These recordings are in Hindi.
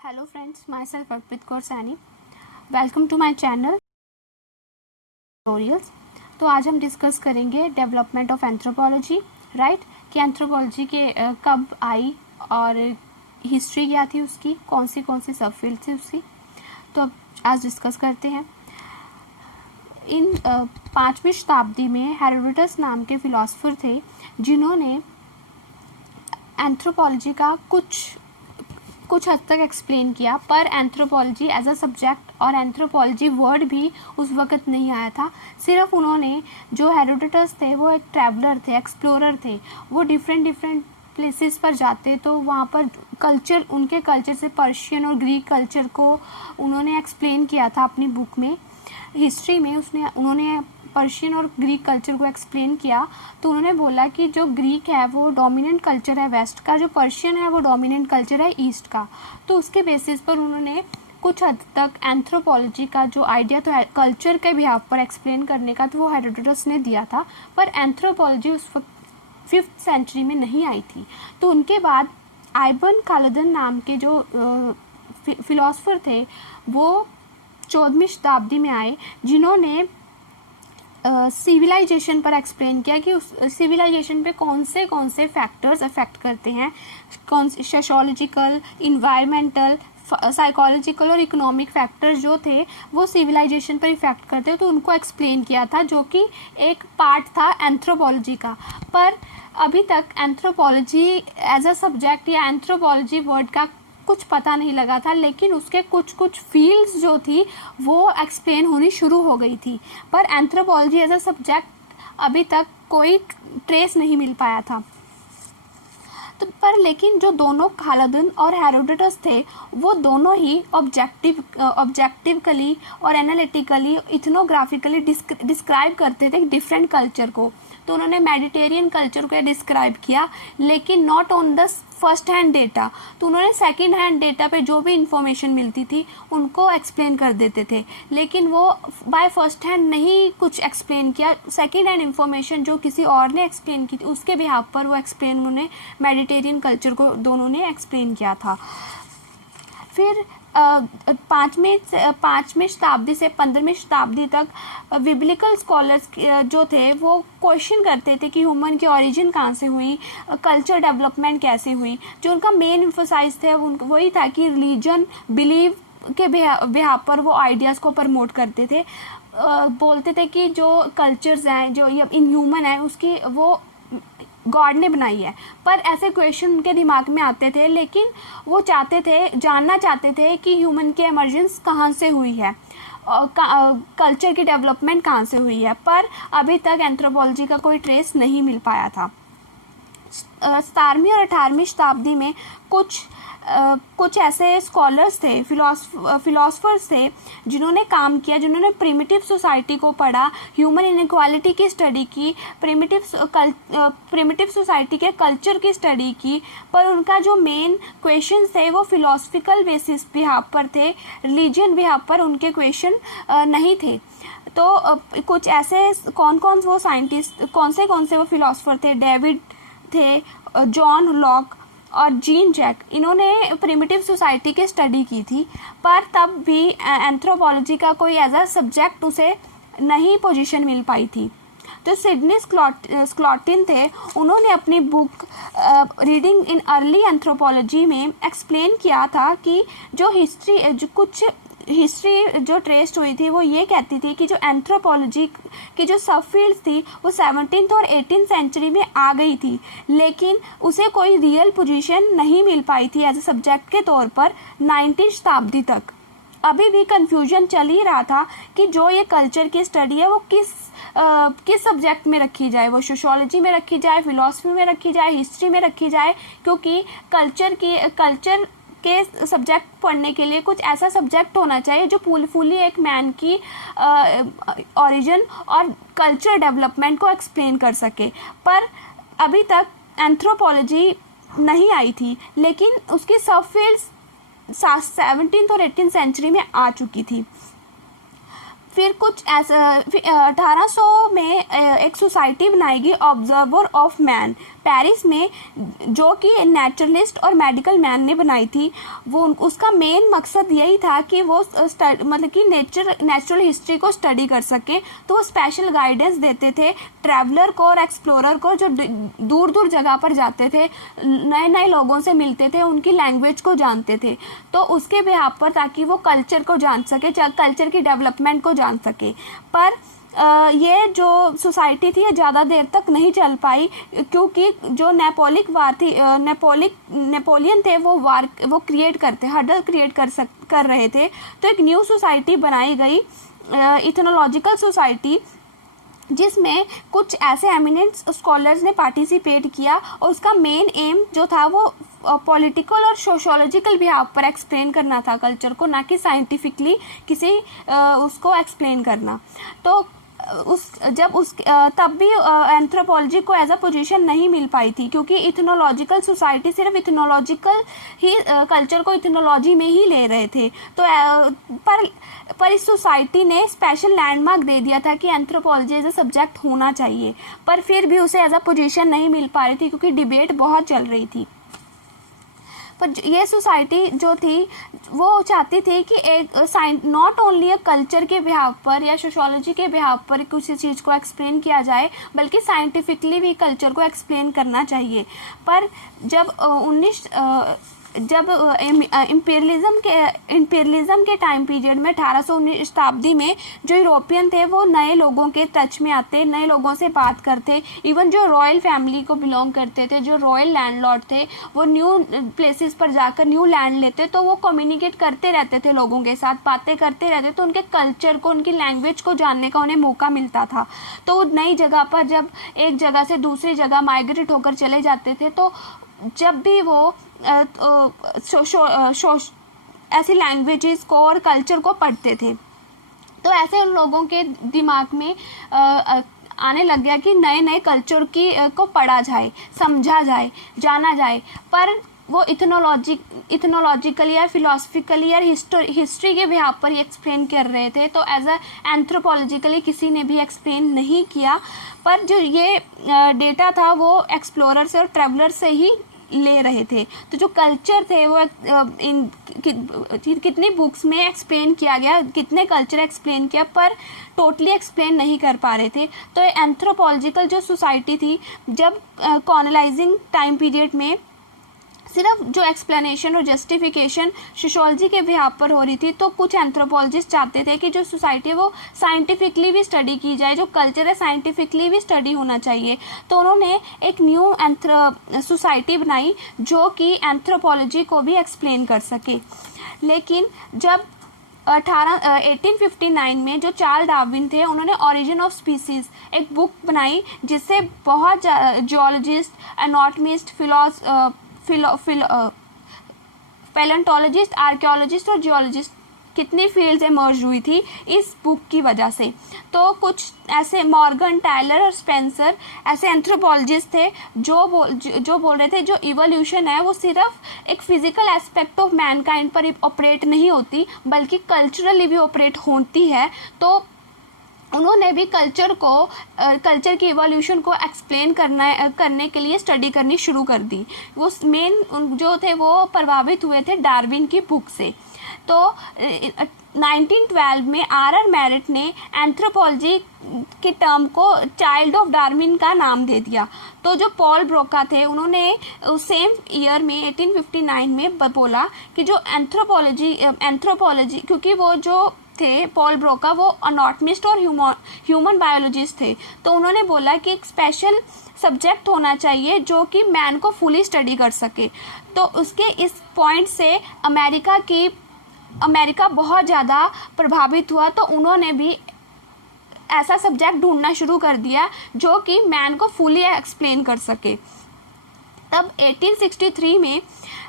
Hello friends, myself Arpit Kaur Saini. Welcome to my channel tutorials. तो आज हम डिस्कस करेंगे डेवलपमेंट ऑफ एंथ्रोपोलॉजी, राइट, कि एंथ्रोपोलॉजी के कब आई और हिस्ट्री क्या थी उसकी, कौन सी सब फील्ड थी उसकी। तो अब आज डिस्कस करते हैं। इन 5वीं शताब्दी में हेरोडोटस नाम के फिलोसफर थे जिन्होंने एंथ्रोपोलॉजी का कुछ हद तक एक्सप्लेन किया, पर एंथ्रोपोलॉजी एज अ सब्जेक्ट और एंथ्रोपोलॉजी वर्ड भी उस वक़्त नहीं आया था। सिर्फ उन्होंने, जो हेरोडोटस थे वो एक ट्रैवलर थे, एक्सप्लोरर थे। वो डिफरेंट प्लेसेस पर जाते तो वहाँ पर कल्चर, उनके कल्चर से पर्शियन और ग्रीक कल्चर को उन्होंने एक्सप्लेन किया था अपनी बुक में। हिस्ट्री में उन्होंने पर्शियन और ग्रीक कल्चर को एक्सप्लेन किया। तो उन्होंने बोला कि जो ग्रीक है वो डोमिनेंट कल्चर है वेस्ट का, जो पर्शियन है वो डोमिनेंट कल्चर है ईस्ट का। तो उसके बेसिस पर उन्होंने कुछ हद तक एंथ्रोपोलॉजी का जो आइडिया तो कल्चर के बिहाफ पर एक्सप्लेन करने का, तो वो हेरोडोटस ने दिया था। पर एंथ्रोपोलॉजी उस वक्त 5th सेंचुरी में नहीं आई थी। तो उनके बाद इब्न खालदन नाम के जो फिलोसफर थे वो 14वीं शताब्दी में आए, जिन्होंने सिविलाइजेशन पर एक्सप्लेन किया कि उस सिविलाइजेशन पे कौन से फैक्टर्स अफेक्ट करते हैं, कौन से सोशोलॉजिकल, इन्वायरमेंटल, साइकोलॉजिकल और इकोनॉमिक फैक्टर्स जो थे वो सिविलाइजेशन पर इफेक्ट करते हैं। तो उनको एक्सप्लेन किया था, जो कि एक पार्ट था एंथ्रोपोलॉजी का। पर अभी तक एंथ्रोपोलॉजी एज अ सब्जेक्ट या एंथ्रोपोलॉजी वर्ड का कुछ पता नहीं लगा था, लेकिन उसके कुछ फील्ड्स जो थी वो एक्सप्लेन होनी शुरू हो गई थी। पर एंथ्रोपोलॉजी एज अ सब्जेक्ट अभी तक कोई ट्रेस नहीं मिल पाया था। तो पर लेकिन जो दोनों खालदन और हेरोडोटस थे वो दोनों ही ऑब्जेक्टिवली और एनालिटिकली, इथनोग्राफिकली डिस्क्राइब करते थे डिफरेंट कल्चर को। तो उन्होंने मेडिटेरियन कल्चर को डिस्क्राइब किया, लेकिन not on the first hand data. तो उन्होंने सेकंड हैंड डेटा पे जो भी इंफॉर्मेशन मिलती थी उनको एक्सप्लेन कर देते थे, लेकिन वो बाय फर्स्ट हैंड नहीं कुछ एक्सप्लेन किया। सेकंड हैंड इंफॉर्मेशन जो किसी और ने एक्सप्लेन की थी उसके बिहाफ पर वो एक्सप्लेन उन्होंने मेडिटेरियन कल्चर को दोनों ने एक्सप्लेन किया था। फिर 5वीं शताब्दी से 15वीं शताब्दी तक बिब्लिकल स्कॉलर्स जो थे वो क्वेश्चन करते थे कि ह्यूमन की ओरिजिन कहाँ से हुई, कल्चर डेवलपमेंट कैसे हुई। जो उनका मेन एम्फोसाइज थे वही था कि रिलीजन, बिलीव के बिहाफ पर वो आइडियाज़ को प्रमोट करते थे। बोलते थे कि जो कल्चर्स हैं, जो इन ह्यूमन है, उसकी वो गॉड ने बनाई है। पर ऐसे क्वेश्चन उनके दिमाग में आते थे, लेकिन वो जानना चाहते थे कि ह्यूमन की इमर्जेंस कहाँ से हुई है, कल्चर की डेवलपमेंट कहाँ से हुई है। पर अभी तक एंथ्रोपोलॉजी का कोई ट्रेस नहीं मिल पाया था। 17वीं और 18वीं शताब्दी में कुछ ऐसे स्कॉलर्स थे, फिलोसफर्स थे जिन्होंने काम किया, जिन्होंने प्रिमिटिव सोसाइटी को पढ़ा, ह्यूमन इनइक्वालिटी की स्टडी की, प्रिमिटिव सोसाइटी के कल्चर की स्टडी की। पर उनका जो मेन क्वेश्चन थे वो फिलोसफिकल बेसिस बिहाफ पर थे, रिलीजियन बिहाफ पर उनके क्वेश्चन नहीं थे। तो कुछ ऐसे कौन वो साइंटिस्ट, कौन से वो फिलोसफर थे, डेविड थे, जॉन लॉक और जीन जैक, इन्होंने प्रिमिटिव सोसाइटी की स्टडी की थी। पर तब भी एंथ्रोपोलॉजी का कोई एज अ सब्जेक्ट उसे नहीं पोजीशन मिल पाई थी। तो सिडनी स्क्लॉटिन थे, उन्होंने अपनी book reading in early anthropology में एक्सप्लेन किया था कि जो हिस्ट्री जो ट्रेस्ड हुई थी वो ये कहती थी कि जो एंथ्रोपोलॉजी की जो सब फील्ड्स थी वो 17th और 18th सेंचुरी में आ गई थी, लेकिन उसे कोई रियल पोजीशन नहीं मिल पाई थी एज ए सब्जेक्ट के तौर पर 19वीं शताब्दी तक। अभी भी कंफ्यूजन चल ही रहा था कि जो ये कल्चर की स्टडी है वो किस सब्जेक्ट में रखी जाए, वो सोशियोलॉजी में रखी जाए, फिलॉसफी में रखी जाए, हिस्ट्री में रखी जाए, क्योंकि कल्चर के सब्जेक्ट पढ़ने के लिए कुछ ऐसा सब्जेक्ट होना चाहिए जो फुली एक मैन की ओरिजिन और कल्चर डेवलपमेंट को एक्सप्लेन कर सके। पर अभी तक एंथ्रोपोलॉजी नहीं आई थी, लेकिन उसकी सब फील्ड्स 17th और 18th सेंचुरी में आ चुकी थी। फिर 1800 में एक सोसाइटी बनाएगी, ऑब्जर्वर ऑफ मैन। पेरिस में, जो कि नेचुरलिस्ट और मेडिकल मैन ने बनाई थी। वो उसका मेन मकसद यही था कि वो मतलब कि नेचुरल हिस्ट्री को स्टडी कर सके। तो वो स्पेशल गाइडेंस देते थे ट्रैवलर को और एक्सप्लोरर को, जो दूर दूर जगह पर जाते थे, नए नए लोगों से मिलते थे, उनकी लैंग्वेज को जानते थे। तो उसके बिहाफ पर, ताकि वो कल्चर को जान सके, कल्चर की डेवलपमेंट को जान सके। पर ये जो सोसाइटी थी ये ज़्यादा देर तक नहीं चल पाई, क्योंकि जो नेपोलिक वार थी, नेपोलियन थे, वो क्रिएट करते, हर्डल क्रिएट कर रहे थे। तो एक न्यू सोसाइटी बनाई गई, इथनोलॉजिकल सोसाइटी, जिसमें कुछ ऐसे एमिनेंट स्कॉलर्स ने पार्टिसिपेट किया, और उसका मेन एम जो था वो पॉलिटिकल और सोशोलॉजिकल बिहाफ पर एक्सप्लेन करना था कल्चर को, ना कि साइंटिफिकली किसी उसको एक्सप्लेन करना। तो तब भी एंथ्रोपोलॉजी को एज अ पोजीशन नहीं मिल पाई थी, क्योंकि इथनोलॉजिकल सोसाइटी सिर्फ इथनोलॉजिकल ही कल्चर को इथनोलॉजी में ही ले रहे थे। तो पर इस सोसाइटी ने स्पेशल लैंडमार्क दे दिया था कि एंथ्रोपोलॉजी एज अ सब्जेक्ट होना चाहिए, पर फिर भी उसे एज अ पोजीशन नहीं मिल पा रही थी, क्योंकि डिबेट बहुत चल रही थी। पर ये सोसाइटी जो थी वो चाहती थी कि एक नॉट ओनली कल्चर के बिहाफ पर या सोशोलॉजी के बिहाफ पर किसी चीज़ को एक्सप्लेन किया जाए, बल्कि साइंटिफिकली भी कल्चर को एक्सप्लेन करना चाहिए। पर जब इम्पीरियलिज्म के टाइम पीरियड में 1819 शताब्दी में जो यूरोपियन थे वो नए लोगों के टच में आते, नए लोगों से बात करते, इवन जो रॉयल फैमिली को बिलोंग करते थे, जो रॉयल लैंडलॉर्ड थे, वो न्यू प्लेसेस पर जाकर न्यू लैंड लेते, तो वो कम्युनिकेट करते रहते थे लोगों के साथ, बातें करते रहते, तो उनके कल्चर को, उनकी लैंग्वेज को जानने का उन्हें मौका मिलता था। तो नई जगह पर जब एक जगह से दूसरी जगह माइग्रेट होकर चले जाते थे, तो जब भी वो ऐसी लैंग्वेजेस को और कल्चर को पढ़ते थे, तो ऐसे उन लोगों के दिमाग में आने लग गया कि नए नए कल्चर को पढ़ा जाए, समझा जाए, जाना जाए। पर वो इथनोलॉजिकली या फिलोसफिकली या हिस्ट्री के बिहाफ पर ही एक्सप्लेन कर रहे थे। तो एज अ एंथ्रोपोलॉजिकली किसी ने भी एक्सप्लेन नहीं किया। पर जो ये डेटा था वो एक्सप्लोरर से और ट्रैवलर से ही ले रहे थे। तो जो कल्चर थे वो कितनी बुक्स में एक्सप्लेन किया गया, कितने कल्चर एक्सप्लेन किया, पर टोटली एक्सप्लेन नहीं कर पा रहे थे। तो एंथ्रोपोलॉजिकल जो सोसाइटी थी, जब कॉलोनाइजिंग टाइम पीरियड में सिर्फ जो एक्सप्लेनेशन और जस्टिफिकेशन सोशियोलॉजी के बिहाफ पर हो रही थी, तो कुछ एंथ्रोपोलॉजिस्ट चाहते थे कि जो सोसाइटी है वो साइंटिफिकली भी स्टडी की जाए, जो कल्चर है साइंटिफिकली भी स्टडी होना चाहिए। तो उन्होंने एक न्यू सोसाइटी बनाई जो कि एंथ्रोपोलॉजी को भी एक्सप्लेन कर सके। लेकिन जब 1859 में जो चार्ल्स डार्विन थे, उन्होंने ओरिजिन ऑफ स्पीसीज एक बुक बनाई, जिससे बहुत जियोलॉजिस्ट, एनाटॉमिस्ट, पैलेंटोलॉजिस्ट, आर्कियोलॉजिस्ट और जियोलॉजिस्ट कितनी फील्ड्स इमर्ज हुई थी इस बुक की वजह से। तो कुछ ऐसे मॉर्गन, टायलर और स्पेंसर ऐसे एंथ्रोपोलॉजिस्ट थे जो बोल रहे थे जो इवोल्यूशन है वो सिर्फ एक फिजिकल एस्पेक्ट ऑफ मैनकाइंड पर ऑपरेट नहीं होती, बल्कि कल्चरली भी ऑपरेट होती है। तो उन्होंने भी कल्चर की इवोल्यूशन को एक्सप्लेन करने के लिए स्टडी करनी शुरू कर दी। वो मेन जो थे वो प्रभावित हुए थे डार्विन की बुक से। तो 1912 में आर मैरिट ने एंथ्रोपोलॉजी के टर्म को चाइल्ड ऑफ डार्विन का नाम दे दिया। तो जो पॉल ब्रोका थे, उन्होंने सेम ईयर में 1859 में बोला कि जो एंथ्रोपोलॉजी, क्योंकि वो जो थे पॉल ब्रोका वो अनाटॉमिस्ट और ह्यूमन बायोलॉजिस्ट थे, तो उन्होंने बोला कि एक स्पेशल सब्जेक्ट होना चाहिए जो कि मैन को फुली स्टडी कर सके। तो उसके इस पॉइंट से अमेरिका बहुत ज़्यादा प्रभावित हुआ। तो उन्होंने भी ऐसा सब्जेक्ट ढूंढना शुरू कर दिया जो कि मैन को फुली एक्सप्लेन कर सके। तब 1863 में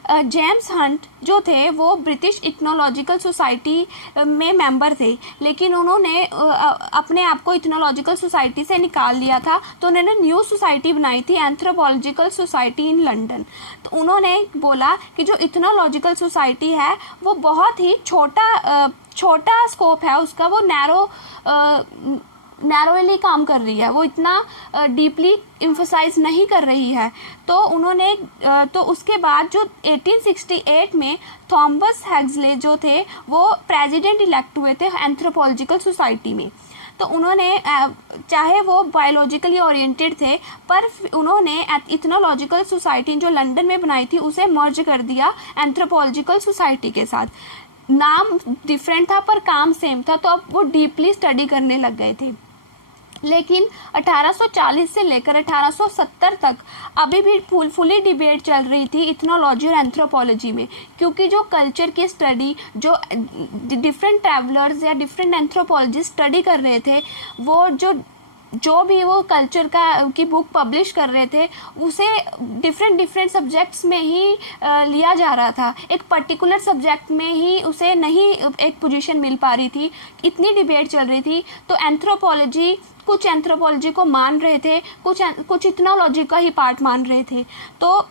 जेम्स हंट जो थे वो ब्रिटिश इथनोलॉजिकल सोसाइटी में मेंबर थे, लेकिन उन्होंने अपने आप को इथनोलॉजिकल सोसाइटी से निकाल लिया था। तो उन्होंने न्यू सोसाइटी बनाई थी, एंथ्रोपोलॉजिकल सोसाइटी इन लंदन। तो उन्होंने बोला कि जो इथनोलॉजिकल सोसाइटी है वो बहुत ही छोटा स्कोप है उसका, वो नैरो नैरोली काम कर रही है, वो इतना डीपली इम्फोसाइज नहीं कर रही है। तो उन्होंने तो उसके बाद जो 1868 में थॉमस हेक्सले जो थे वो प्रेसिडेंट इलेक्ट हुए थे एंथ्रोपोलॉजिकल सोसाइटी में। तो उन्होंने चाहे वो बायोलॉजिकली ओरिएंटेड थे, पर उन्होंने इथनोलॉजिकल सोसाइटी जो लंदन में बनाई थी उसे मर्ज कर दिया एंथ्रोपोलॉजिकल सोसाइटी के साथ। नाम डिफरेंट था पर काम सेम था, तो अब वो डीपली स्टडी करने लग गए थे। लेकिन 1840 से लेकर 1870 तक अभी भी फुली डिबेट चल रही थी इथनोलॉजी और एंथ्रोपोलॉजी में, क्योंकि जो कल्चर की स्टडी जो डिफरेंट ट्रैवलर्स या डिफरेंट एंथ्रोपोलॉजिस्ट स्टडी कर रहे थे, वो जो भी वो कल्चर की बुक पब्लिश कर रहे थे उसे डिफरेंट सब्जेक्ट्स में ही लिया जा रहा था। एक पर्टिकुलर सब्जेक्ट में ही उसे नहीं एक पोजीशन मिल पा रही थी, इतनी डिबेट चल रही थी। तो एंथ्रोपोलॉजी, कुछ एंथ्रोपोलॉजी को मान रहे थे, कुछ इथनोलॉजी का ही पार्ट मान रहे थे। तो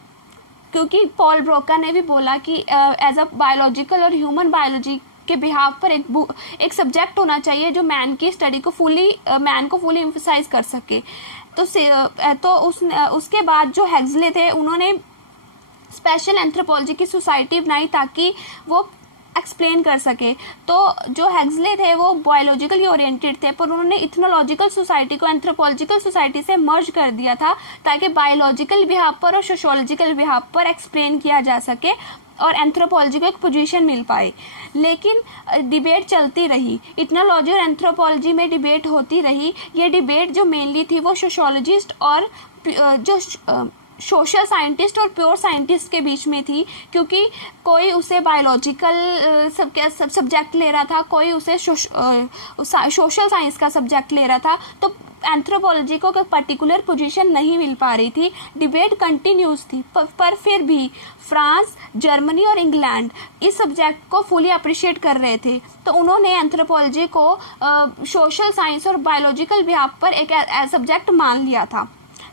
क्योंकि पॉल ब्रोका ने भी बोला कि एज अ बायोलॉजिकल और ह्यूमन बायोलॉजी के बिहाफ पर एक सब्जेक्ट होना चाहिए जो मैन की स्टडी को मैन को फुली एम्फसाइज कर सके। तो उसके बाद जो हेक्सले थे उन्होंने स्पेशल एंथ्रोपोलॉजी की सोसाइटी बनाई ताकि वो एक्सप्लेन कर सके। तो जो हेक्सले थे वो बायोलॉजिकली ओरिएंटेड थे, पर उन्होंने इथनोलॉजिकल सोसाइटी को एंथ्रोपोलॉजिकल सोसाइटी से मर्ज कर दिया था ताकि बायोलॉजिकल बिहाफ पर और सोशियोलॉजिकल बिहाफ पर एक्सप्लेन किया जा सके और एंथ्रोपोलॉजी को एक पोजीशन मिल पाए। लेकिन डिबेट चलती रही, इथनोलॉजी और एंथ्रोपोलॉजी में डिबेट होती रही। ये डिबेट जो मेनली थी वो सोशियोलॉजिस्ट और जो सोशल साइंटिस्ट और प्योर साइंटिस्ट के बीच में थी, क्योंकि कोई उसे बायोलॉजिकल सब्जेक्ट ले रहा था, कोई उसे सोशल साइंस का सब्जेक्ट ले रहा था। तो एंथ्रोपोलॉजी को कोई पर्टिकुलर पोजीशन नहीं मिल पा रही थी। डिबेट कंटिन्यूस थी, पर फिर भी फ्रांस, जर्मनी और इंग्लैंड इस सब्जेक्ट को फुली अप्रिशिएट कर रहे थे। तो उन्होंने एंथ्रोपोलॉजी को सोशल साइंस और बायोलॉजिकल बिहाफ पर एक सब्जेक्ट मान लिया था।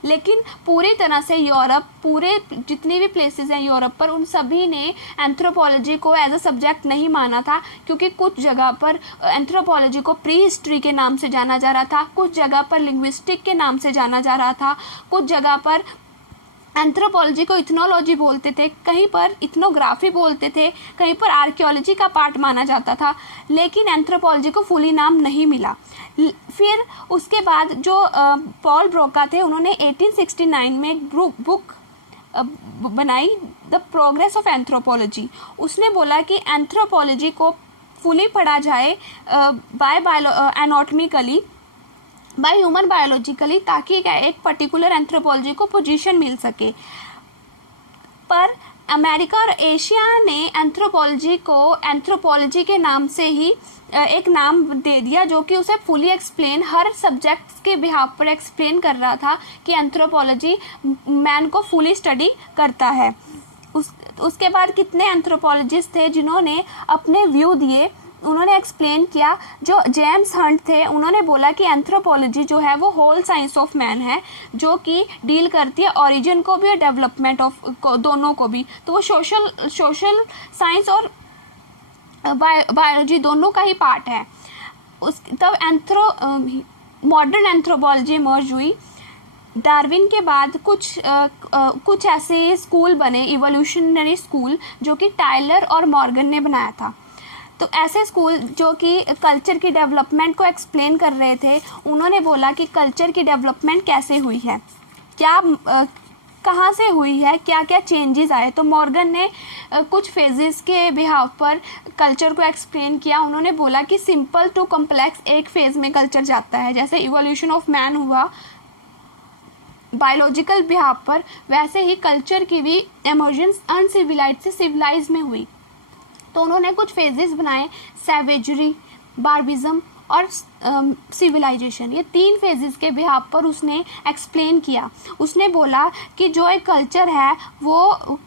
लेकिन पूरी तरह से यूरोप, पूरे जितनी भी प्लेसेस हैं यूरोप पर, उन सभी ने एंथ्रोपोलॉजी को एज अ सब्जेक्ट नहीं माना था, क्योंकि कुछ जगह पर एंथ्रोपोलॉजी को प्री हिस्ट्री के नाम से जाना जा रहा था, कुछ जगह पर लिंग्विस्टिक के नाम से जाना जा रहा था, कुछ जगह पर एंथ्रोपोलॉजी को इथनोलॉजी बोलते थे, कहीं पर इथनोग्राफी बोलते थे, कहीं पर आर्कियोलॉजी का पार्ट माना जाता था। लेकिन एंथ्रोपोलॉजी को फुली नाम नहीं मिला। फिर उसके बाद जो पॉल ब्रोका थे उन्होंने 1869 में एक बुक बनाई, द प्रोग्रेस ऑफ एंथ्रोपोलॉजी। उसने बोला कि एंथ्रोपोलॉजी को फुली पढ़ा जाए by anatomically, by human biologically, ताकि एक पर्टिकुलर एंथ्रोपोलॉजी को पोजीशन मिल सके। पर अमेरिका और एशिया ने एंथ्रोपोलॉजी को एंथ्रोपोलॉजी के नाम से ही एक नाम दे दिया, जो कि उसे फुली एक्सप्लेन हर सब्जेक्ट्स के बिहाफ पर एक्सप्लेन कर रहा था कि एंथ्रोपोलॉजी मैन को फुली स्टडी करता है। उसके बाद कितने एंथ्रोपोलॉजिस्ट थे जिन्होंने अपने व्यू दिए, उन्होंने एक्सप्लेन किया। जो जेम्स हंट थे उन्होंने बोला कि एंथ्रोपोलॉजी जो है वो होल साइंस ऑफ मैन है, जो कि डील करती है ओरिजिन को भी और डेवलपमेंट दोनों को भी। तो वो सोशल साइंस और बायोलॉजी दोनों का ही पार्ट है। तब मॉडर्न एंथ्रोपोलॉजी मर्ज हुई। डार्विन के बाद कुछ ऐसे स्कूल बने, इवोल्यूशनरी स्कूल, जो कि टायलर और मॉर्गन ने बनाया था। तो ऐसे स्कूल जो कि कल्चर की डेवलपमेंट को एक्सप्लेन कर रहे थे, उन्होंने बोला कि कल्चर की डेवलपमेंट कैसे हुई है, कहाँ से हुई है, क्या क्या चेंजेस आए। तो मॉर्गन ने कुछ फेजेस के बिहाफ पर कल्चर को एक्सप्लेन किया। उन्होंने बोला कि सिंपल टू कॉम्प्लेक्स एक फेज में कल्चर जाता है, जैसे इवोल्यूशन ऑफ मैन हुआ बायोलॉजिकल बिहाफ पर, वैसे ही कल्चर की भी इमर्जेंस अनसिविलाइज्ड से सिविलाइज में हुई। तो उन्होंने कुछ फेजेस बनाए, सैवेजरी, बार्बिज्म और सिविलाइजेशन। ये 3 फेजेस के बिहाफ पर उसने एक्सप्लेन किया। उसने बोला कि जो एक कल्चर है वो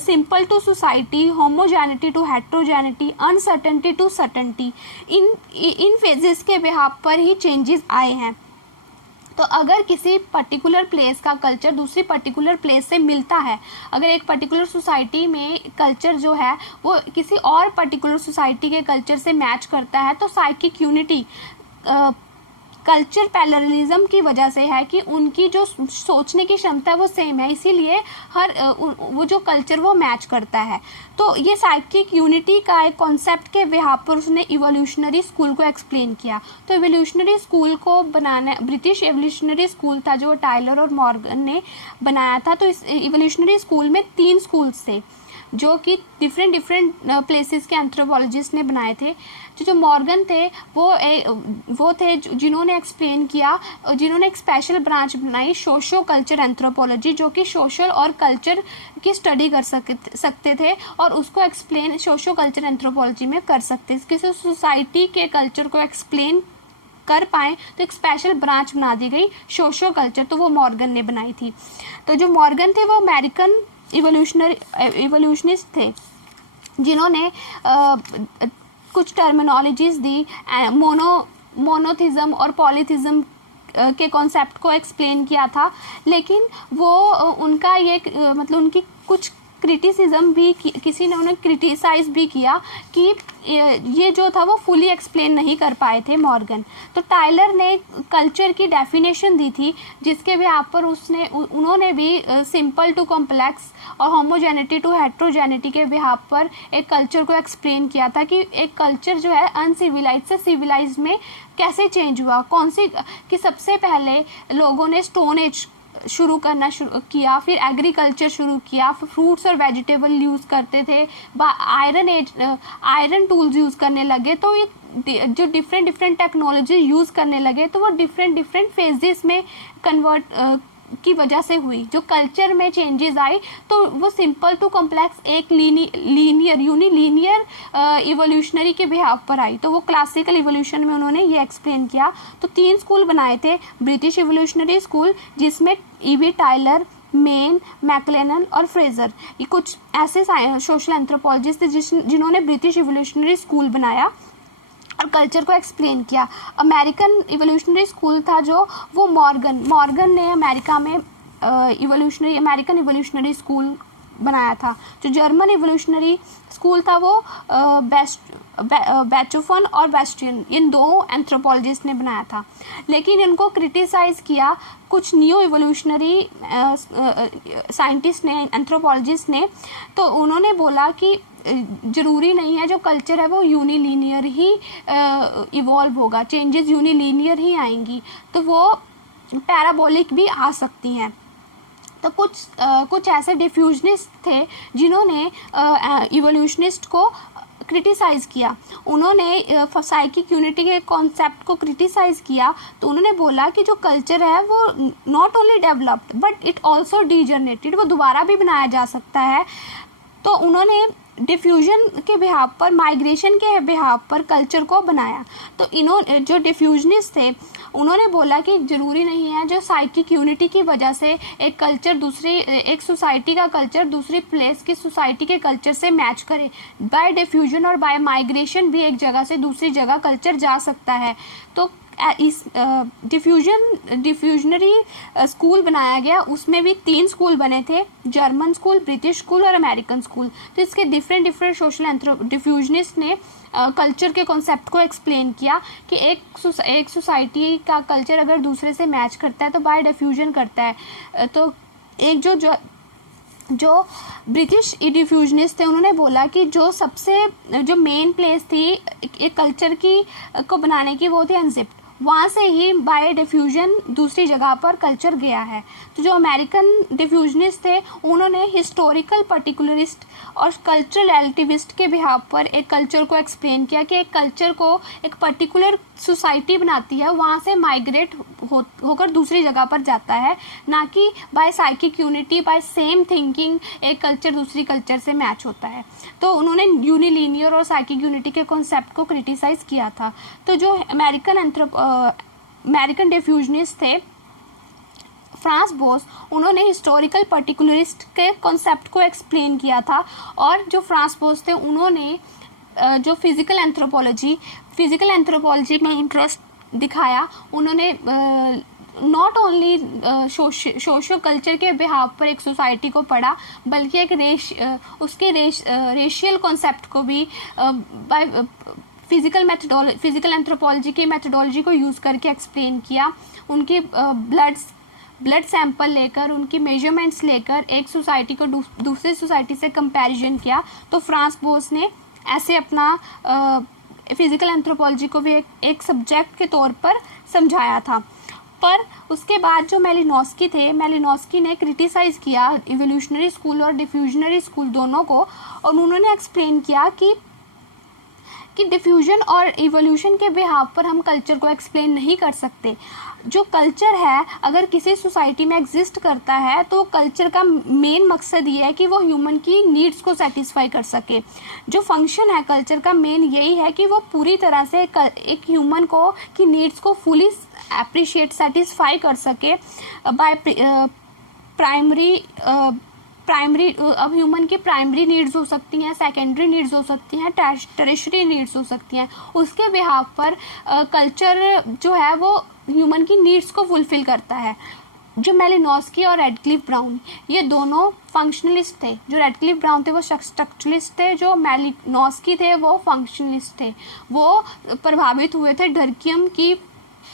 simple to society, homogeneity to heterogeneity, uncertainty to certainty, in phases के बिहाफ पर ही चेंजेस आए हैं। तो अगर किसी पर्टिकुलर प्लेस का कल्चर दूसरी पर्टिकुलर प्लेस से मिलता है, अगर एक पर्टिकुलर सोसाइटी में कल्चर जो है वो किसी और पर्टिकुलर सोसाइटी के कल्चर से मैच करता है, तो साइकिक यूनिटी कल्चर पैरेललिज्म की वजह से है कि उनकी जो सोचने की क्षमता वो सेम है, इसीलिए वो जो कल्चर वो मैच करता है। तो ये साइकिक यूनिटी का एक कॉन्सेप्ट के बिहाफ पर उसने इवोल्यूशनरी स्कूल को एक्सप्लेन किया। तो इवोल्यूशनरी स्कूल को बनाना ब्रिटिश इवोल्यूशनरी स्कूल था जो टाइलर और मॉर्गन ने बनाया था। तो इस इवोल्यूशनरी स्कूल में 3 स्कूल्स थे जो कि डिफरेंट प्लेसेस के एंथ्रोपोलॉजिस्ट ने बनाए थे। जो मॉर्गन थे वो थे जिन्होंने एक्सप्लेन किया, जिन्होंने एक स्पेशल ब्रांच बनाई सोशो कल्चर एंथ्रोपोलॉजी, जो कि सोशल और कल्चर की स्टडी कर सकते थे और उसको एक्सप्लेन सोशो कल्चर एंथ्रोपोलॉजी में कर सकते, किसी सोसाइटी के कल्चर को एक्सप्लेन कर पाए। तो एक स्पेशल ब्रांच बना दी गई सोशो कल्चर, तो वो मॉर्गन ने बनाई थी। तो जो मॉर्गन थे वो अमेरिकन इवोल्यूशनिस्ट थे जिन्होंने कुछ टर्मिनोलॉजीज दी, मोनोथिज्म और पॉलीथिज्म के कॉन्सेप्ट को एक्सप्लेन किया था। लेकिन वो उनका ये मतलब उनकी कुछ क्रिटिसिज्म भी किसी ने उन्हें क्रिटिसाइज भी किया कि ये जो था वो फुली एक्सप्लेन नहीं कर पाए थे मॉर्गन। तो टाइलर ने कल्चर की डेफिनेशन दी थी जिसके भी आप पर उन्होंने भी सिंपल टू कॉम्प्लेक्स और होमोजेनिटी टू हेट्रोजेनिटी के बिहाफ पर एक कल्चर को एक्सप्लेन किया था कि एक कल्चर जो है अनसिविलाइज से सिविलाइज में कैसे चेंज हुआ, कौन सी कि सबसे पहले लोगों ने स्टोन एज शुरू किया, फिर एग्रीकल्चर शुरू किया, फिर फ्रूट्स और वेजिटेबल यूज़ करते थे, आयरन टूल्स यूज़ करने लगे। तो ये जो डिफरेंट टेक्नोलॉजी यूज़ करने लगे तो वो डिफरेंट फेजेस में कन्वर्ट की वजह से हुई। जो कल्चर में चेंजेस आई तो वो सिंपल टू कॉम्प्लेक्स एक यूनिलीनियर इवोल्यूशनरी के बिहाफ पर आई। तो वो क्लासिकल इवोल्यूशन में उन्होंने ये एक्सप्लेन किया। तो 3 स्कूल बनाए थे, ब्रिटिश इवोल्यूशनरी स्कूल जिसमें ईवी टाइलर, मेन, मैक्लेनन और फ्रेजर, ये कुछ ऐसे सोशल एंथ्रोपोलॉजिस्ट थे जिन्होंने ब्रिटिश इवोल्यूशनरी स्कूल बनाया और कल्चर को एक्सप्लेन किया। अमेरिकन इवोल्यूशनरी स्कूल था जो वो मॉर्गन ने अमेरिका में अमेरिकन इवोल्यूशनरी स्कूल बनाया था। जो जर्मन इवोल्यूशनरी स्कूल था वो बेथोवन और वेस्टियन, इन 2 एंथ्रोपोलॉजिस्ट ने बनाया था। लेकिन इनको क्रिटिसाइज किया कुछ न्यू इवोल्यूशनरी साइंटिस्ट ने, एंथ्रोपोलॉजिस्ट ने। तो उन्होंने बोला कि ज़रूरी नहीं है जो कल्चर है वो यूनिलीनियर ही इवॉल्व होगा, चेंजेस यूनिलीनियर ही आएंगी, तो वो पैराबोलिक भी आ सकती हैं। तो कुछ ऐसे डिफ्यूजनिस्ट थे जिन्होंने इवोल्यूशनिस्ट को क्रिटिसाइज़ किया। उन्होंने साइकिक यूनिटी के कॉन्सेप्ट को क्रिटिसाइज़ किया। तो उन्होंने बोला कि जो कल्चर है वो not only developed but it also degenerated, वो दोबारा भी बनाया जा सकता है। तो उन्होंने डिफ्यूजन के बिहाफ पर, माइग्रेशन के बिहाफ पर कल्चर को बनाया। तो जो डिफ्यूजनिस्ट थे उन्होंने बोला कि ज़रूरी नहीं है जो साइकिक यूनिटी की वजह से एक कल्चर एक सोसाइटी का कल्चर दूसरी प्लेस की सोसाइटी के कल्चर से मैच करे। बाय डिफ्यूजन और बाय माइग्रेशन भी एक जगह से दूसरी जगह कल्चर जा सकता है। तो इस डिफ्यूजनरी स्कूल बनाया गया, उसमें भी 3 स्कूल बने थे, जर्मन स्कूल, ब्रिटिश स्कूल और अमेरिकन स्कूल। तो इसके डिफरेंट सोशल डिफ्यूजनिस्ट ने कल्चर के कॉन्सेप्ट को एक्सप्लेन किया कि एक सोसाइटी का कल्चर अगर दूसरे से मैच करता है तो बाय डिफ्यूजन करता है। तो एक जो ब्रिटिश डिफ्यूजनिस्ट थे उन्होंने बोला कि जो मेन प्लेस थी एक कल्चर को बनाने की वो थी इजिप्ट, वहाँ से ही बाय डिफ्यूजन दूसरी जगह पर कल्चर गया है। तो जो अमेरिकन डिफ्यूजनिस्ट थे उन्होंने हिस्टोरिकल पर्टिकुलरिस्ट और कल्चरल रिलेटिविस्ट के बिहाफ पर एक कल्चर को एक्सप्लेन किया कि एक कल्चर को एक पर्टिकुलर सोसाइटी बनाती है, वहाँ से माइग्रेट होकर दूसरी जगह पर जाता है, ना कि by psychic unity, by same thinking एक कल्चर दूसरी कल्चर से मैच होता है। तो उन्होंने यूनिलीनियर और साइकिक यूनिटी के कॉन्सेप्ट को क्रिटिसाइज किया था। तो जो अमेरिकन डिफ्यूजनिस्ट थे फ्रांस बोस, उन्होंने हिस्टोरिकल पर्टिकुलरिस्ट के कॉन्सेप्ट को एक्सप्लेन किया था। और जो फ्रांस बोस थे उन्होंने जो फिजिकल एंथ्रोपोलॉजी में इंटरेस्ट दिखाया। उन्होंने नॉट ओनली सोशो कल्चर के बिहाफ पर एक सोसाइटी को पढ़ा, बल्कि एक रेशियल कॉन्सेप्ट को भी फिजिकल एंथ्रोपोलॉजी की मेथडोलॉजी को यूज़ करके एक्सप्लेन किया। उनकी ब्लड सैंपल लेकर, उनकी मेजरमेंट्स लेकर एक सोसाइटी को दूसरी सोसाइटी से कंपैरिजन किया। तो फ्रांस बोस ने ऐसे अपना फिजिकल एंथ्रोपोलॉजी को भी एक सब्जेक्ट के तौर पर समझाया था। पर उसके बाद जो मेलिनोस्की थे, मेलिनोस्की ने क्रिटिसाइज़ किया इवोल्यूशनरी स्कूल और डिफ्यूजनरी स्कूल दोनों को, और उन्होंने एक्सप्लेन किया कि डिफ्यूजन और इवोल्यूशन के बिहाव पर हम कल्चर को एक्सप्लेन नहीं कर सकते। जो कल्चर है अगर किसी सोसाइटी में एग्जिस्ट करता है तो कल्चर का मेन मकसद ये है कि वो ह्यूमन की नीड्स को सेटिस्फाई कर सके। जो फंक्शन है कल्चर का मेन यही है कि वो पूरी तरह से एक ह्यूमन को की नीड्स को फुली अप्रिशिएट सेटिस्फाई कर सके बाय प्राइमरी अब ह्यूमन की प्राइमरी नीड्स हो सकती हैं, सेकेंडरी नीड्स हो सकती हैं, टर्शियरी नीड्स हो सकती हैं। उसके बिहाव पर कल्चर जो है वो ह्यूमन की नीड्स को फुलफिल करता है। जो मेलिनोस्की और रेडक्लिफ ब्राउन ये दोनों फंक्शनलिस्ट थे। जो रेडक्लिफ ब्राउन थे वो स्ट्रक्चरलिस्ट थे, जो मेलिनोस्की थे वो फंक्शनलिस्ट थे। वो प्रभावित हुए थे डर्कियम की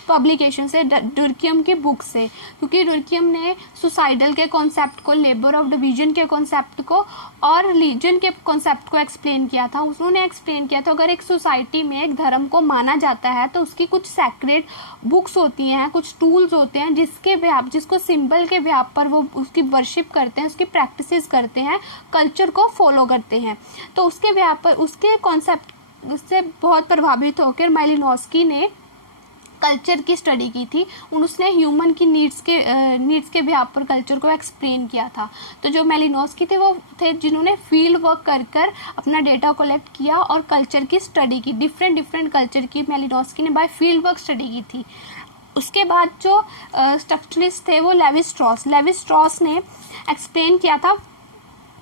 पब्लिकेशन से, डुर्कियम की बुक से, क्योंकि डुर्कियम ने सुसाइडल के कॉन्सेप्ट को, लेबर ऑफ डिवीजन के कॉन्सेप्ट को और रिलीजन के कॉन्सेप्ट को एक्सप्लेन किया था। उन्होंने एक्सप्लेन किया था अगर एक सोसाइटी में एक धर्म को माना जाता है तो उसकी कुछ सैक्रेड बुक्स होती हैं, कुछ टूल्स होते हैं जिसको सिंबल के बिहाफ पर वो उसकी वर्शिप करते हैं, उसकी प्रैक्टिसेस करते हैं, कल्चर को फॉलो करते हैं। तो उसके बिहाफ पर उसके कॉन्सेप्ट से बहुत प्रभावित होकर मेलिनोस्की ने कल्चर की स्टडी की थी। उसने ह्यूमन की नीड्स के बिहाफ पर कल्चर को एक्सप्लेन किया था। तो जो मेलिनोस्की थे वो थे जिन्होंने फील्ड वर्क कर अपना डेटा कलेक्ट किया और कल्चर की स्टडी की, डिफरेंट कल्चर की मेलिनोस्की ने बाय फील्ड वर्क स्टडी की थी। उसके बाद जो स्ट्रक्चरलिस्ट थे वो लेवी स्ट्रॉस ने एक्सप्लेन किया था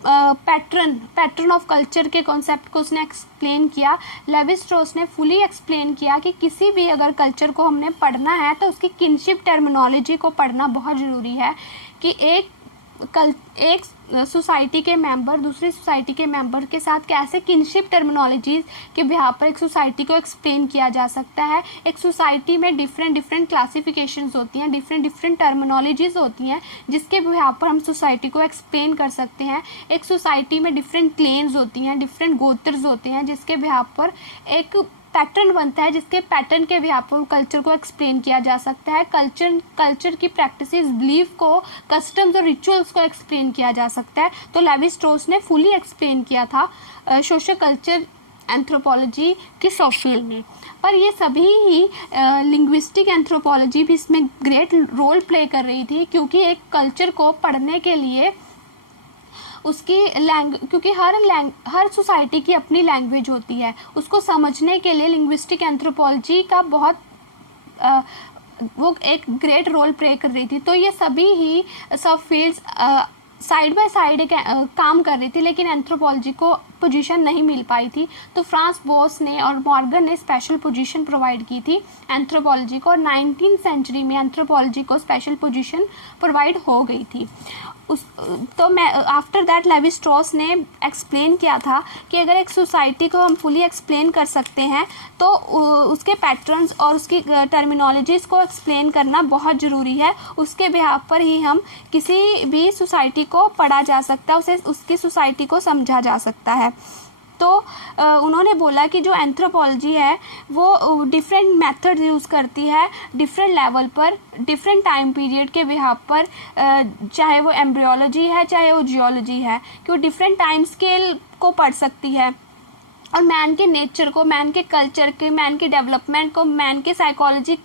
पैटर्न ऑफ कल्चर के कॉन्सेप्ट को उसने एक्सप्लेन किया। लेवी स्ट्रॉस ने फुली एक्सप्लेन किया कि किसी भी अगर कल्चर को हमने पढ़ना है तो उसकी किनशिप टर्मिनोलॉजी को पढ़ना बहुत ज़रूरी है कि एक सोसाइटी के मेंबर दूसरी सोसाइटी के मेंबर के साथ कैसे किनशिप टर्मिनोलॉजीज के बिहार पर एक सोसाइटी को एक्सप्लेन किया जा सकता है। एक सोसाइटी में डिफरेंट क्लासिफिकेशंस होती हैं, डिफरेंट टर्मिनोलॉजीज होती हैं जिसके बिहार पर हम सोसाइटी को एक्सप्लेन कर सकते हैं। एक सोसाइटी में डिफरेंट क्लेन्स होती हैं, डिफरेंट गोत्र्स होते हैं जिसके बिहार पर एक पैटर्न बनता है, जिसके पैटर्न के भी आपको कल्चर को एक्सप्लेन किया जा सकता है। कल्चर की प्रैक्टिसेस, बिलीफ को, कस्टम्स और रिचुअल्स को एक्सप्लेन किया जा सकता है। तो लेवी स्ट्रॉस ने फुली एक्सप्लेन किया था सोशल कल्चर एंथ्रोपोलॉजी की सब फील्ड में। पर ये सभी ही लिंग्विस्टिक एंथ्रोपोलॉजी भी इसमें ग्रेट रोल प्ले कर रही थी, क्योंकि एक कल्चर को पढ़ने के लिए उसकी क्योंकि हर सोसाइटी की अपनी लैंग्वेज होती है, उसको समझने के लिए लिंग्विस्टिक एंथ्रोपोलॉजी का बहुत वो एक ग्रेट रोल प्ले कर रही थी। तो ये सभी ही सब फील्ड्स साइड बाय साइड काम कर रही थी, लेकिन एंथ्रोपोलॉजी को पोजीशन नहीं मिल पाई थी। तो फ्रांस बोस ने और मॉर्गन ने स्पेशल पोजीशन प्रोवाइड की थी एंथ्रोपोलॉजी को, और 19वीं सेंचुरी में एंथ्रोपोलॉजी को स्पेशल पोजीशन प्रोवाइड हो गई थी। तो मैं आफ्टर दैट लेवी स्ट्रॉस ने एक्सप्लेन किया था कि अगर एक सोसाइटी को हम फुली एक्सप्लेन कर सकते हैं तो उसके पैटर्न्स और उसकी टर्मिनोलॉजीज़ को एक्सप्लेन करना बहुत ज़रूरी है। उसके बिहाफ पर ही हम किसी भी सोसाइटी को पढ़ा जा सकता है, उसे उसकी सोसाइटी को समझा जा सकता है। तो उन्होंने बोला कि जो एंथ्रोपोलॉजी है वो डिफरेंट मेथड यूज़ करती है डिफरेंट लेवल पर, डिफरेंट टाइम पीरियड के बिहाफ पर, चाहे वो एम्ब्रियोलॉजी है चाहे वो जियोलॉजी है, कि वो डिफरेंट टाइम स्केल को पढ़ सकती है और मैन के नेचर को, मैन के कल्चर के, मैन के डेवलपमेंट को, मैन के साइकोलॉजी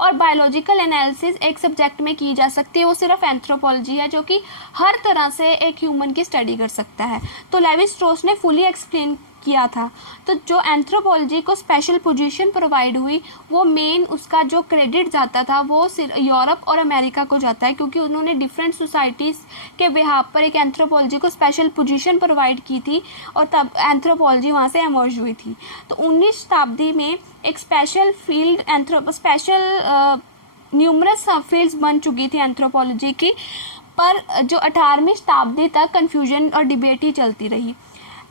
और बायोलॉजिकल एनालिसिस एक सब्जेक्ट में की जा सकती है। वो सिर्फ एंथ्रोपोलॉजी है जो कि हर तरह से एक ह्यूमन की स्टडी कर सकता है। तो लेवी स्ट्रॉस ने फुली एक्सप्लेन किया था। तो जो एंथ्रोपोलॉजी को स्पेशल पोजीशन प्रोवाइड हुई, वो मेन उसका जो क्रेडिट जाता था वो सिर्फ यूरोप और अमेरिका को जाता है, क्योंकि उन्होंने डिफरेंट सोसाइटीज़ के बिहाफ पर एक एंथ्रोपोलॉजी को स्पेशल पोजीशन प्रोवाइड की थी और तब एंथ्रोपोलॉजी वहाँ से एमर्ज हुई थी। तो 19वीं शताब्दी में एक स्पेशल फील्ड न्यूमरस सब फील्ड्स बन चुकी थी एंथ्रोपोलॉजी की, पर जो 18वीं शताब्दी तक कन्फ्यूजन और डिबेट ही चलती रही।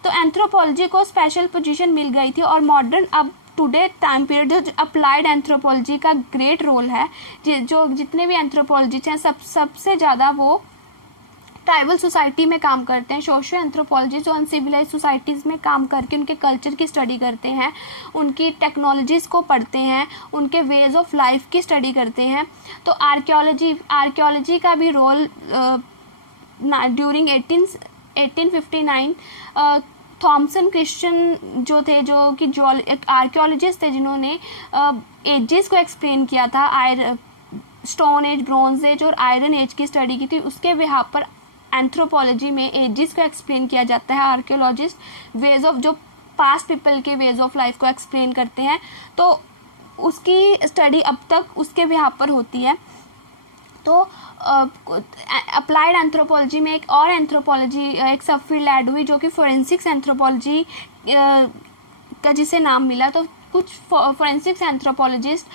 तो एंथ्रोपोलॉजी को स्पेशल पोजीशन मिल गई थी और मॉडर्न अब टुडे टाइम पीरियड जो अप्लाइड एंथ्रोपोलॉजी का ग्रेट रोल है, जो जितने भी एंथ्रोपोलॉजिस्ट हैं सबसे ज़्यादा वो ट्राइबल सोसाइटी में काम करते हैं। सोशियो एंथ्रोपोलॉजिस्ट जो अनसिविलाइज सोसाइटीज़ में काम करके उनके कल्चर की स्टडी करते हैं, उनकी टेक्नोलॉजीज़ को पढ़ते हैं, उनके वेज ऑफ लाइफ की स्टडी करते हैं। तो आर्कियोलॉजी का भी रोल ड्यूरिंग 1859 थॉमसन क्रिश्चियन जो थे, जो कि आर्कियोलॉजिस्ट थे जिन्होंने एजेस को एक्सप्लेन किया था, स्टोन एज, ब्रॉन्ज एज और आयरन एज की स्टडी की थी। उसके बिहाफ पर एंथ्रोपोलॉजी में एजेस को एक्सप्लेन किया जाता है। आर्कियोलॉजिस्ट वेज ऑफ, जो पास्ट पीपल के वेज ऑफ लाइफ को एक्सप्लेन करते हैं, तो उसकी स्टडी अब तक उसके बिहाफ पर होती है। तो अप्लाइड एंथ्रोपोलॉजी में एक और एंथ्रोपोलॉजी, एक सब फील्ड ऐड हुई जो कि फोरेंसिक्स एंथ्रोपोलॉजी का जिसे नाम मिला। तो कुछ फोरेंसिक्स एंथ्रोपोलॉजिस्ट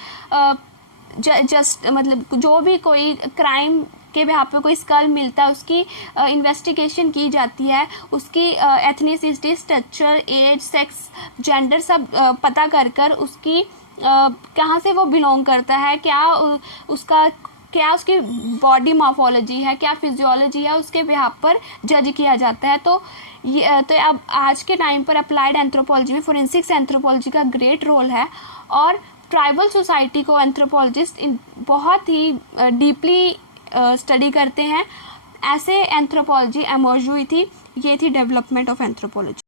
जस्ट मतलब जो भी कोई क्राइम के बिहाफ पे कोई स्कल मिलता है उसकी इन्वेस्टिगेशन की जाती है, उसकी ethnicity, structure, age, sex, gender सब पता कर उसकी कहाँ से वो बिलोंग करता है, क्या उसकी बॉडी मॉर्फोलॉजी है, क्या फिजियोलॉजी है, उसके बिहाफ पर जज किया जाता है। तो अब आज के टाइम पर अप्लाइड एंथ्रोपोलॉजी में फोरेंसिक्स एंथ्रोपोलॉजी का ग्रेट रोल है और ट्राइबल सोसाइटी को एंथ्रोपोलॉजिस्ट बहुत ही डीपली स्टडी करते हैं। ऐसे एंथ्रोपोलॉजी एमर्ज हुई थी। ये थी डेवलपमेंट ऑफ एंथ्रोपोलॉजी।